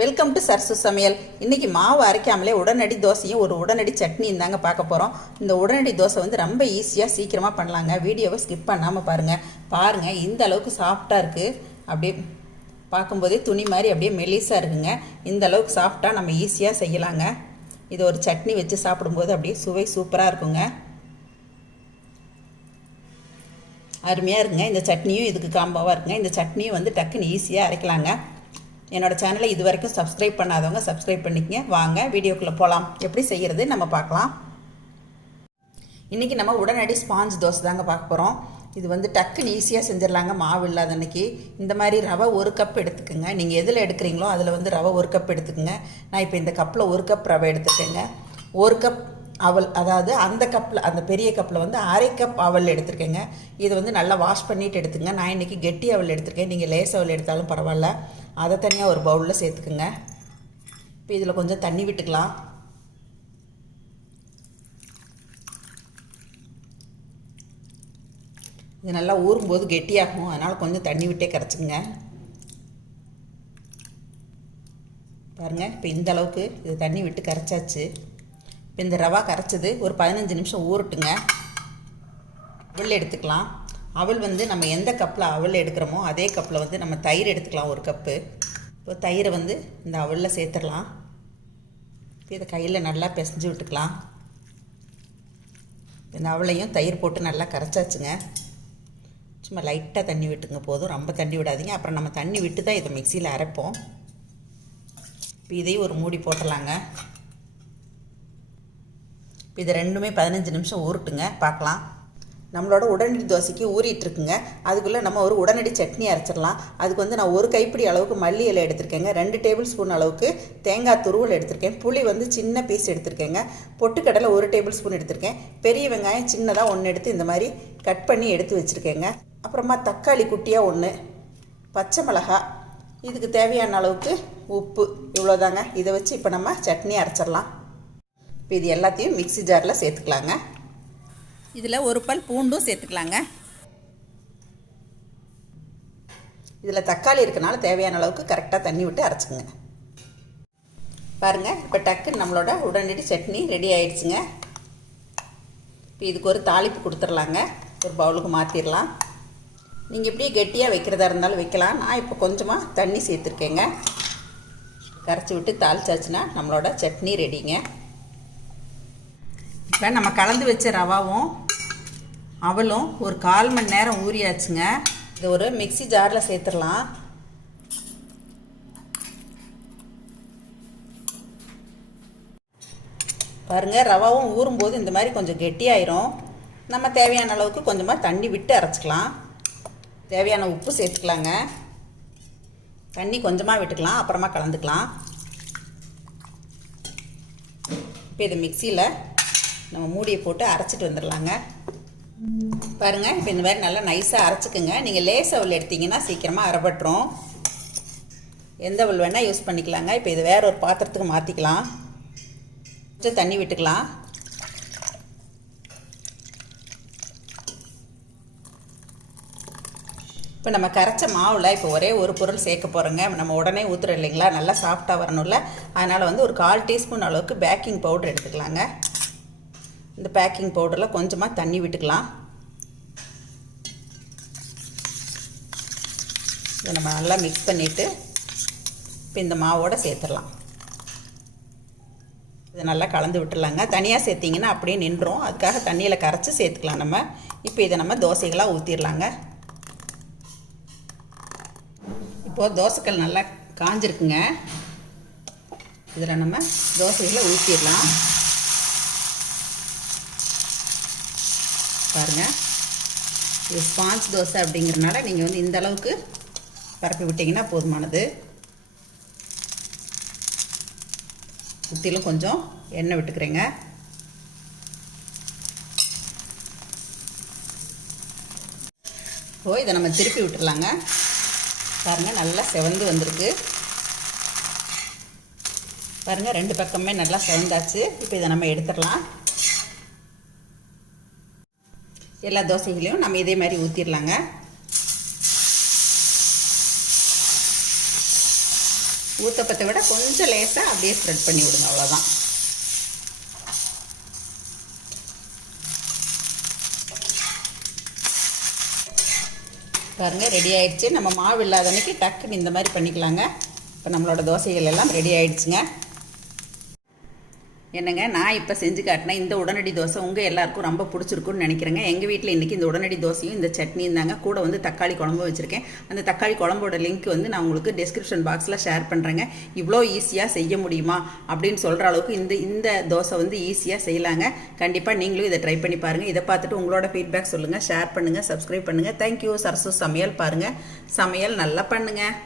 Welcome to சர்சு சமையல். இன்றைக்கி மாவு அரைக்காமலே உடனடி தோசையும் ஒரு உடனடி சட்னியும் தாங்க பார்க்க போகிறோம். இந்த உடனடி தோசை வந்து ரொம்ப ஈஸியாக சீக்கிரமாக பண்ணலாங்க. வீடியோவை ஸ்கிப் பண்ணாமல் பாருங்கள் இந்த அளவுக்கு சாஃப்டாக இருக்குது. அப்படியே பார்க்கும்போதே துணி மாதிரி அப்படியே மெலிசாக இருக்குங்க. இந்த அளவுக்கு சாஃப்டாக நம்ம ஈஸியாக செய்யலாங்க. இது ஒரு சட்னி வச்சு சாப்பிடும்போது அப்படியே சுவை சூப்பராக இருக்குங்க. அருமையாக இருக்குங்க. இந்த சட்னியும் இதுக்கு காம்பாவாக இருக்குங்க. இந்த சட்னியும் வந்து டக்குன்னு ஈஸியாக அரைக்கலாங்க. என்னோடய சேனலை இது வரைக்கும் சப்ஸ்கிரைப் பண்ணாதவங்க சப்ஸ்கிரைப் பண்ணிக்கங்க. வாங்க வீடியோக்குள்ளே போகலாம். எப்படி செய்கிறது நம்ம பார்க்கலாம். இன்றைக்கி நம்ம உடனடி ஸ்பாஞ்ச் தோசை தாங்க பார்க்க போகிறோம். இது வந்து டக்குன்னு ஈஸியாக செஞ்சிடலாங்க. மாவு இல்லாத அன்றைக்கி இந்த மாதிரி ரவை 1 கப் எடுத்துக்கோங்க. நீங்கள் எதில் எடுக்கிறீங்களோ அதில் வந்து ரவை 1 கப் எடுத்துக்கோங்க. நான் இப்போ இந்த கப்பில் 1 கப் ரவை எடுத்துக்கோங்க. 1 கப் அவல், அதாவது அந்த கப்பில், அந்த பெரிய கப்பில் வந்து 1/2 கப் அவல் எடுத்துருக்கேங்க. இதை வந்து நல்லா வாஷ் பண்ணிவிட்டு எடுத்துங்க. நான் இன்றைக்கி கெட்டி அவல் எடுத்துருக்கேன். நீங்கள் லேஸ் அவல் எடுத்தாலும் பரவாயில்ல. அதை தனியாக ஒரு பவுலில் சேர்த்துக்குங்க. இப்போ இதில் கொஞ்சம் தண்ணி விட்டுக்கலாம். இது நல்லா ஊறும்போது கெட்டியாகும், அதனால் கொஞ்சம் தண்ணி விட்டே கரைச்சிங்க. பாருங்கள், இப்போ இந்த அளவுக்கு இது தண்ணி விட்டு கரைச்சாச்சு. இப்போ இந்த ரவா கரைச்சது ஒரு 15 நிமிஷம் ஊறட்டுங்க. அவல் எடுத்துக்கலாம். அவல் வந்து நம்ம எந்த கப்பில் அவல் எடுக்கிறோமோ அதே கப்பில் வந்து நம்ம தயிர் எடுத்துக்கலாம் 1 கப்பு. இப்போ தயிரை வந்து இந்த அவலில் சேர்த்துடலாம். இப்போ இதை கையில் நல்லா பிசைஞ்சு விட்டுக்கலாம். இந்த அவளையும் தயிர் போட்டு நல்லா கரைச்சாச்சுங்க. சும்மா லைட்டாக தண்ணி விட்டுங்க போதும், ரொம்ப தண்ணி விடாதீங்க. அப்புறம் நம்ம தண்ணி விட்டு தான் இதை மிக்சியில் அரைப்போம். இப்போ இதையும் ஒரு மூடி போட்டலாங்க. இப்போ இது ரெண்டுமே 15 நிமிஷம் ஊறட்டுங்க. பார்க்கலாம். நம்மளோட உடனடி தோசைக்கு ஊறிட்டுருக்குங்க. அதுக்குள்ளே நம்ம ஒரு உடனடி சட்னி அரைச்சிடலாம். அதுக்கு வந்து நான் 1 கைப்பிடி அளவுக்கு மல்லி இலை எடுத்திருக்கேங்க. 2 டேபிள் ஸ்பூன் அளவுக்கு தேங்காய் துருவல் எடுத்திருக்கேன். புளி வந்து சின்ன பீஸ் எடுத்திருக்கேங்க. பொட்டுக்கடலை 1 டேபிள் ஸ்பூன் எடுத்திருக்கேன். பெரிய வெங்காயம் சின்னதாக 1 எடுத்து இந்த மாதிரி கட் பண்ணி எடுத்து வச்சுருக்கேங்க. அப்புறமா தக்காளி குட்டியாக 1, பச்சை மிளகாய், இதுக்கு தேவையான அளவுக்கு உப்பு, இவ்வளோதாங்க. இதை வச்சு இப்போ நம்ம சட்னி அரைச்சிடலாம். இப்போ இது எல்லாத்தையும் மிக்ஸி ஜாரில் சேர்த்துக்கலாங்க. இதில் 1 பல் பூண்டும் சேர்த்துக்கலாங்க. இதில் தக்காளி இருக்கனால தேவையான அளவுக்கு கரெக்டாக தண்ணி விட்டு அரைச்சிக்கோங்க. பாருங்கள், இப்போ டக்குன்னு நம்மளோட உடனடி சட்னி ரெடி ஆயிடுச்சுங்க. இப்போ இதுக்கு ஒரு தாளிப்பு கொடுத்துடலாங்க. ஒரு பவுலுக்கு மாற்றிடலாம். நீங்கள் இப்படியே கெட்டியாக வைக்கிறதா இருந்தாலும் வைக்கலாம். நான் இப்போ கொஞ்சமாக தண்ணி சேர்த்துருக்கேங்க. கரைச்சி விட்டு தாளிச்சாச்சுன்னா நம்மளோட சட்னி ரெடிங்க. இப்போ நம்ம கலந்து வச்ச ரவாவும் அவலும் ஒரு 1/4 மணி நேரம் ஊறியாச்சுங்க. இது ஒரு மிக்ஸி ஜாரில் சேர்த்துடலாம். பாருங்கள், ரவாவும் ஊறும்போது இந்த மாதிரி கொஞ்சம் கெட்டியாயிரும். நம்ம தேவையான அளவுக்கு கொஞ்சமாக தண்ணி விட்டு அரைச்சிக்கலாம். தேவையான உப்பு சேர்த்துக்கலாங்க. தண்ணி கொஞ்சமாக விட்டுக்கலாம், அப்புறமா கலந்துக்கலாம். இப்போ இது மிக்சியில் நம்ம மூடியை போட்டு அரைச்சிட்டு வந்துடலாங்க. பாருங்கள், இப்போ இந்த மாதிரி நல்லா நைஸாக அரைச்சிக்கோங்க. நீங்கள் லேஸ் அவல் எடுத்திங்கன்னா சீக்கிரமாக அரைப்பட்டுரும். எந்த அவல் வேணால் யூஸ் பண்ணிக்கலாங்க. இப்போ இது வேறு ஒரு பாத்திரத்துக்கு மாற்றிக்கலாம். கொஞ்சம் தண்ணி விட்டுக்கலாம். இப்போ நம்ம கரைச்ச மாவில் இப்போ ஒரே ஒரு பொருள் சேர்க்க போகிறோங்க. நம்ம உடனே ஊற்றுறோம் இல்லைங்களா, நல்லா சாஃப்டாக வரணும்ல. அதனால் வந்து ஒரு 1/4 டீஸ்பூன் அளவுக்கு பேக்கிங் பவுடர் எடுத்துக்கலாங்க. இந்த பேக்கிங் பவுடரில் கொஞ்சமாக தண்ணி விட்டுக்கலாம். இதை நம்ம நல்லா மிக்ஸ் பண்ணிவிட்டு இப்போ இந்த மாவோடு சேர்த்துடலாம். இதை நல்லா கலந்து விட்டுடலாங்க. தனியாக சேர்த்திங்கன்னா அப்படியே நின்றுடும். அதுக்காக தண்ணியில் கரைச்சி சேர்த்துக்கலாம் நம்ம. இப்போ இதை நம்ம தோசைகளாக ஊற்றிடலாங்க. இப்போது தோசைக்கல் நல்லா காஞ்சிருக்குங்க. இதில் நம்ம தோசைகளை ஊற்றிடலாம். பாருங்கள், இது ஸ்பாஞ்ச் தோசை அப்படிங்கிறனால நீங்கள் வந்து இந்த அளவுக்கு பரப்பி விட்டிங்கன்னா போதுமானது. சுற்றிலும் கொஞ்சம் எண்ணெய் விட்டுக்கிறேங்க. இப்போ இதை நம்ம திருப்பி விட்டுடலாங்க. பாருங்கள், நல்லா செவந்து வந்திருக்கு. பாருங்கள், 2 பக்கமே நல்லா செவந்தாச்சு. இப்போ இதை நம்ம எடுத்துடலாம். எல்லா தோசைகளையும் நம்ம இதே மாதிரி ஊற்றிடலாங்க. ஊத்தப்பத்தை விட கொஞ்சம் லேசாக அப்படியே ஸ்ப்ரெட் பண்ணி விடுங்க, அவ்வளோதான். பாருங்கள், ரெடி ஆகிடுச்சு. நம்ம மாவு இல்லாத அன்றைக்கி டக்குன்னு இந்த மாதிரி பண்ணிக்கலாங்க. இப்போ நம்மளோட தோசைகள் எல்லாம் ரெடி ஆகிடுச்சுங்க. என்னங்க, நான் இப்போ செஞ்சு காட்டினேன் இந்த உடனடி தோசை உங்கள் எல்லாருக்கும் ரொம்ப பிடிச்சிருக்குன்னு நினைக்கிறேங்க. எங்கள் வீட்டில் இன்றைக்கி இந்த உடனடி தோசையும் இந்த சட்னியும் தாங்க. கூட வந்து தக்காளி குழம்பு வச்சுருக்கேன். அந்த தக்காளி குழம்போட லிங்க் வந்து நான் உங்களுக்கு டிஸ்கிரிப்ஷன் பாக்ஸில் ஷேர் பண்ணுறேங்க. இவ்வளோ ஈஸியாக செய்ய முடியுமா அப்படின்னு சொல்கிற அளவுக்கு இந்த தோசை வந்து ஈஸியாக செய்யலாங்க. கண்டிப்பாக நீங்களும் இதை ட்ரை பண்ணி பாருங்கள். இதை பார்த்துட்டு உங்களோட ஃபீட்பேக் சொல்லுங்கள், ஷேர் பண்ணுங்கள், சப்ஸ்கிரைப் பண்ணுங்கள். தேங்க்யூ. சரசு சமையல் பாருங்கள், சமையல் நல்லா பண்ணுங்கள்.